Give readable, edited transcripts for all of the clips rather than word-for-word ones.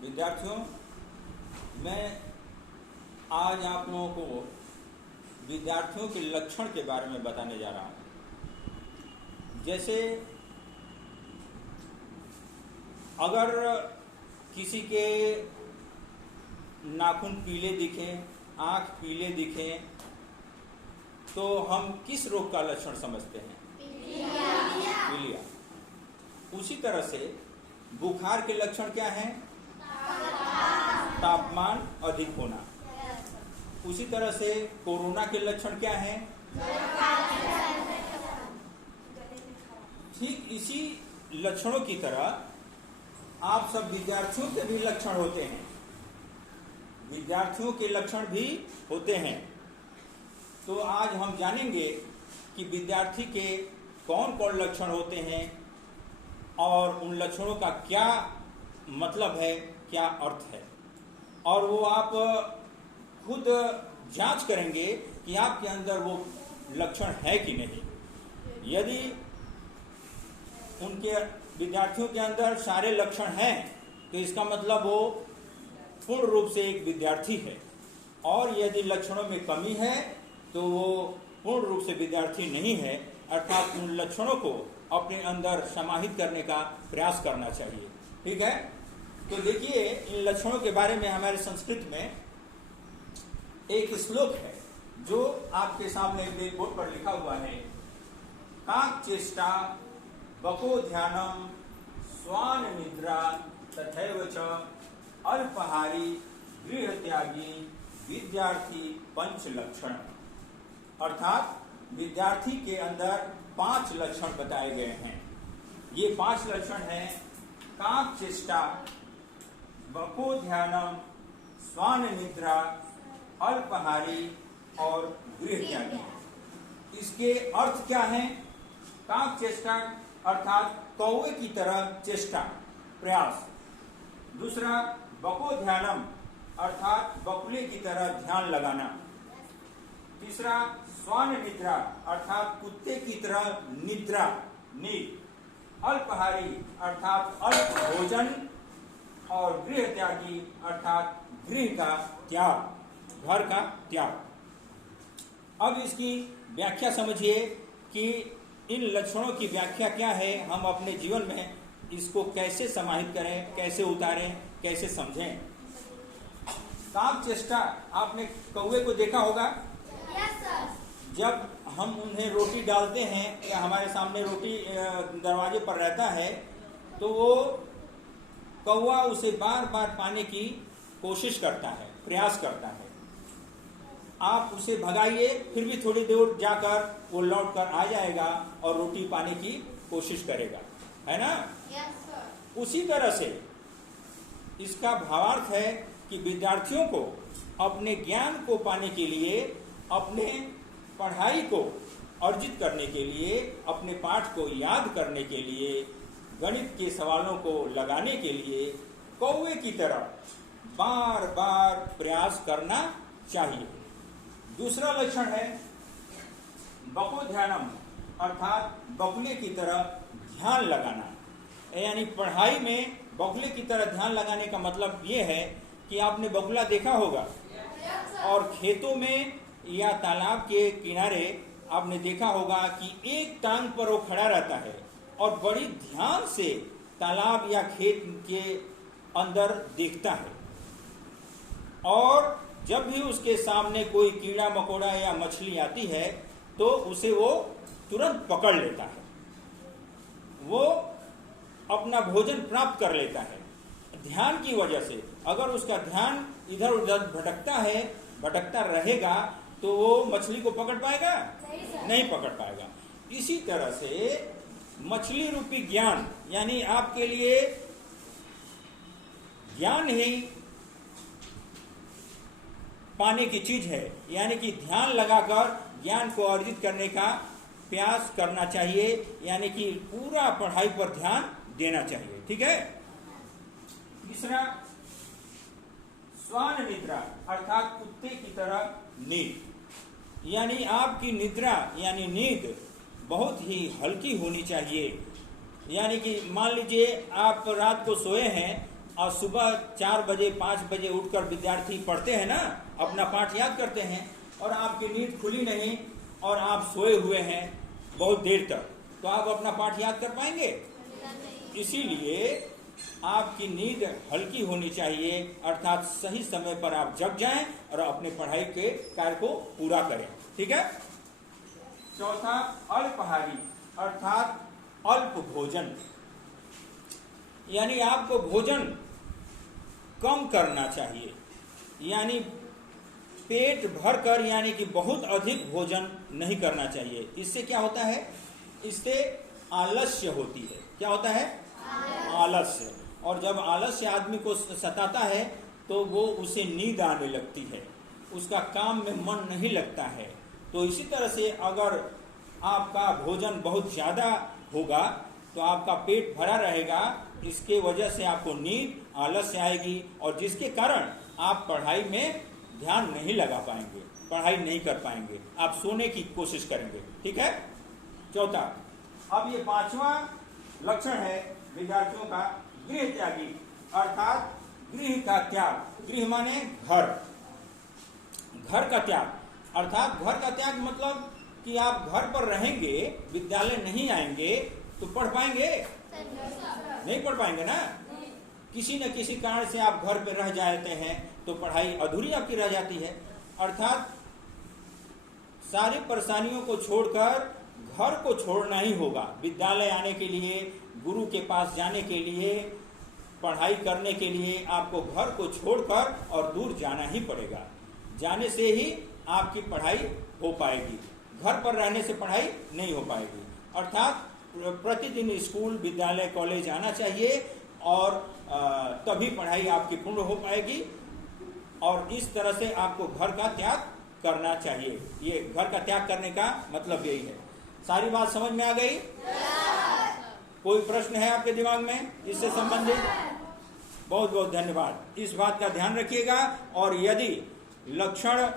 विद्यार्थियों, मैं आज आप लोगों को विद्यार्थियों के लक्षण के बारे में बताने जा रहा हूँ। जैसे अगर किसी के नाखून पीले दिखें, आँख पीले दिखें, तो हम किस रोग का लक्षण समझते हैं? पीलिया। उसी तरह से बुखार के लक्षण क्या हैं? तापमान अधिक होना। उसी तरह से कोरोना के लक्षण क्या हैं? ठीक इसी लक्षणों की तरह आप सब विद्यार्थियों के भी लक्षण होते हैं। विद्यार्थियों के लक्षण भी होते हैं। तो आज हम जानेंगे कि विद्यार्थी के कौन कौन लक्षण होते हैं और उन लक्षणों का क्या मतलब है, क्या अर्थ है, और वो आप खुद जांच करेंगे कि आपके अंदर वो लक्षण है कि नहीं। यदि उनके विद्यार्थियों के अंदर सारे लक्षण हैं तो इसका मतलब वो पूर्ण रूप से एक विद्यार्थी है, और यदि लक्षणों में कमी है तो वो पूर्ण रूप से विद्यार्थी नहीं है, अर्थात उन लक्षणों को अपने अंदर समाहित करने का प्रयास करना चाहिए। ठीक है, तो देखिए इन लक्षणों के बारे में हमारे संस्कृत में एक श्लोक है जो आपके सामने ब्लैक बोर्ड पर लिखा हुआ है। काक चेष्टा बको ध्यानम स्वान निद्रा तथैव च अल्पहारी गृह त्यागी विद्यार्थी पंच लक्षण। अर्थात विद्यार्थी के अंदर 5 लक्षण बताए गए हैं। ये 5 लक्षण हैं: काक चेष्टा, बको ध्यानम, स्वान निद्रा, अल्पहारी और गृह त्यागी। इसके अर्थ क्या हैं? काक चेष्टा अर्थात कौवे की तरह चेष्टा, प्रयास। दूसरा बको ध्यानम अर्थात बकुले की तरह ध्यान लगाना। तीसरा स्वान निद्रा अर्थात कुत्ते की तरह निद्रा, नींद। अल्पहारी अर्थात अल्प भोजन, और गृह त्यागी अर्थात गृह का त्याग, घर का त्याग। अब इसकी व्याख्या समझिए कि इन लक्षणों की व्याख्या क्या है, हम अपने जीवन में इसको कैसे समाहित करें, कैसे उतारें, कैसे समझें। काक चेष्टा, आपने कौवे को देखा होगा? Yes sir. जब हम उन्हें रोटी डालते हैं या हमारे सामने रोटी दरवाजे पर रहता है तो वो कौवा उसे बार बार पाने की कोशिश करता है, प्रयास करता है। आप उसे भगाइए, फिर भी थोड़ी देर जाकर वो लौट कर आ जाएगा और रोटी पाने की कोशिश करेगा, है ना? Yes sir. उसी तरह से इसका भावार्थ है कि विद्यार्थियों को अपने ज्ञान को पाने के लिए, अपने पढ़ाई को अर्जित करने के लिए, अपने पाठ को याद करने के लिए, गणित के सवालों को लगाने के लिए कौवे की तरह बार बार प्रयास करना चाहिए। दूसरा लक्षण है बको ध्यानम अर्थात बकुले की तरह ध्यान लगाना। यानी पढ़ाई में बकुले की तरह ध्यान लगाने का मतलब ये है कि आपने बकुला देखा होगा, और खेतों में या तालाब के किनारे आपने देखा होगा कि एक टांग पर वो खड़ा रहता है और बड़ी ध्यान से तालाब या खेत के अंदर देखता है, और जब भी उसके सामने कोई कीड़ा मकोड़ा या मछली आती है तो उसे वो तुरंत पकड़ लेता है, वो अपना भोजन प्राप्त कर लेता है ध्यान की वजह से। अगर उसका ध्यान इधर उधर भटकता रहेगा तो वो मछली को पकड़ पाएगा? नहीं पकड़ पाएगा। इसी तरह से मछली रूपी ज्ञान, यानी आपके लिए ज्ञान ही पाने की चीज है, यानी कि ध्यान लगाकर ज्ञान को अर्जित करने का प्रयास करना चाहिए, यानी कि पूरा पढ़ाई पर ध्यान देना चाहिए। ठीक है। तीसरा स्वान निद्रा अर्थात कुत्ते की तरह नींद, यानी आपकी निद्रा यानी नींद बहुत ही हल्की होनी चाहिए। यानी कि मान लीजिए आप रात को सोए हैं, और सुबह 4 बजे 5 बजे उठकर विद्यार्थी पढ़ते हैं ना, अपना पाठ याद करते हैं, और आपकी नींद खुली नहीं और आप सोए हुए हैं बहुत देर तक, तो आप अपना पाठ याद कर पाएंगे? इसीलिए आपकी नींद हल्की होनी चाहिए, अर्थात सही समय पर आप जग जाएं और अपने पढ़ाई के कार्य को पूरा करें। ठीक है। चौथा, अल्पाहारी अर्थात अल्प भोजन, यानी आपको भोजन कम करना चाहिए, यानी पेट भरकर, यानी कि बहुत अधिक भोजन नहीं करना चाहिए। इससे क्या होता है? इससे आलस्य होती है। क्या होता है? आलस्य। और जब आलस्य आदमी को सताता है तो वो उसे नींद आने लगती है, उसका काम में मन नहीं लगता है। तो इसी तरह से अगर आपका भोजन बहुत ज़्यादा होगा तो आपका पेट भरा रहेगा, इसके वजह से आपको नींद, आलस्य आएगी, और जिसके कारण आप पढ़ाई में ध्यान नहीं लगा पाएंगे, पढ़ाई नहीं कर पाएंगे, आप सोने की कोशिश करेंगे। ठीक है। चौथा, अब ये 5वां लक्षण है विद्यार्थियों का, गृह त्यागी अर्थात गृह का त्याग। गृह माने घर, घर का त्याग, अर्थात घर का त्याग मतलब कि आप घर पर रहेंगे, विद्यालय नहीं आएंगे तो पढ़ पाएंगे? नहीं पढ़ पाएंगे ना। किसी न किसी कारण से आप घर पर रह जाते हैं तो पढ़ाई अधूरी आपकी रह जाती है। अर्थात सारी परेशानियों को छोड़कर घर को छोड़ना ही होगा। विद्यालय आने के लिए, गुरु के पास जाने के लिए, पढ़ाई करने के लिए आपको घर को छोड़कर और दूर जाना ही पड़ेगा। जाने से ही आपकी पढ़ाई हो पाएगी, घर पर रहने से पढ़ाई नहीं हो पाएगी। अर्थात प्रतिदिन स्कूल, विद्यालय, कॉलेज आना चाहिए और तभी पढ़ाई आपकी पूर्ण हो पाएगी। और इस तरह से आपको घर का त्याग करना चाहिए। ये घर का त्याग करने का मतलब यही है। सारी बात समझ में आ गई? कोई प्रश्न है आपके दिमाग में इससे संबंधित? बहुत बहुत धन्यवाद। इस बात का ध्यान रखिएगा, और यदि लक्षण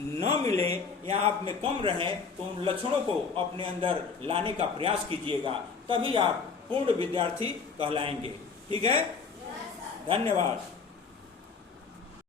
न मिले या आप में कम रहे तो उन लक्षणों को अपने अंदर लाने का प्रयास कीजिएगा, तभी आप पूर्ण विद्यार्थी कहलाएंगे। ठीक है। धन्यवाद।